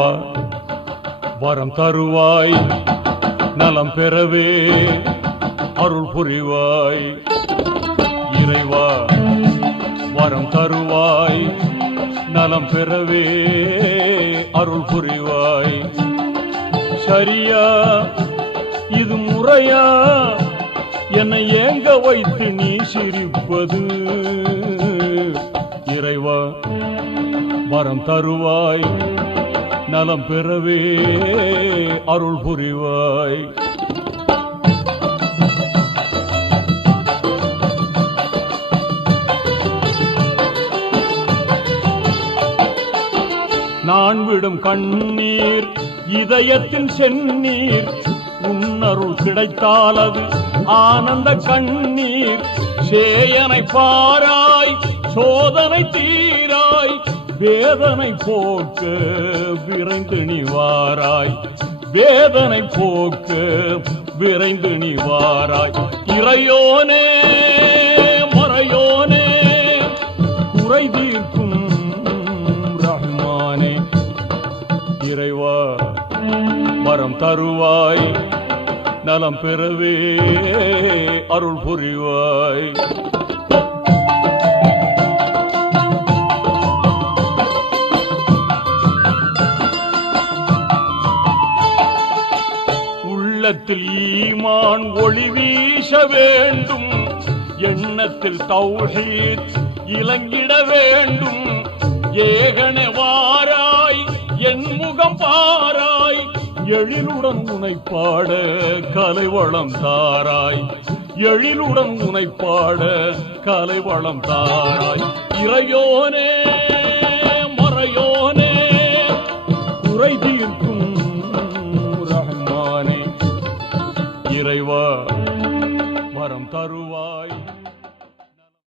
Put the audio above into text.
இறைவா வரம் தருவாய், நலம் பெறவே அருள் புரிவாய். இறைவா வரம் தருவாய், நலம் பெறவே அருள் புரிவாய். சரியா இது முறையா, என்னை ஏங்க வைத்து நீ சிரிப்பது? இறைவா வரம் தருவாய், நலம் பெறவே அருள் புரிவாய். நான் விடும் கண்ணீர் இதயத்தின் செந்நீர், உன்னருள் கிடைத்தால் அது ஆனந்த கண்ணீர். சேயனை பாராய், சோதனை தீராய், வேதனை போக்க விரைந்து நீ வாராய். வேதனை போக்க விரைந்து நீ வாராய். இறையோனே மறையோனே, குறை தீர்க்கும் ரஹ்மானே. இறைவா வரம் தருவாய், நலம் பெறவே அருள் புரிவாய். உள்ளத்தில் ஈமான் ஒளி வீச வேண்டும், எண்ணத்தில் தௌஹீத் இலங்கிட வேண்டும். ஏகனே வாராய், என் முகம் பாராய், எழிலுடன் உனை பாட கலைவளம் தாராய். எழிலுடன் உனை பாட கலைவளம் தாராய். இறையோனே மறையோனே, குறை தீர்க்கும் ரஹ்மானே. இறைவா வரம் தருவாய்.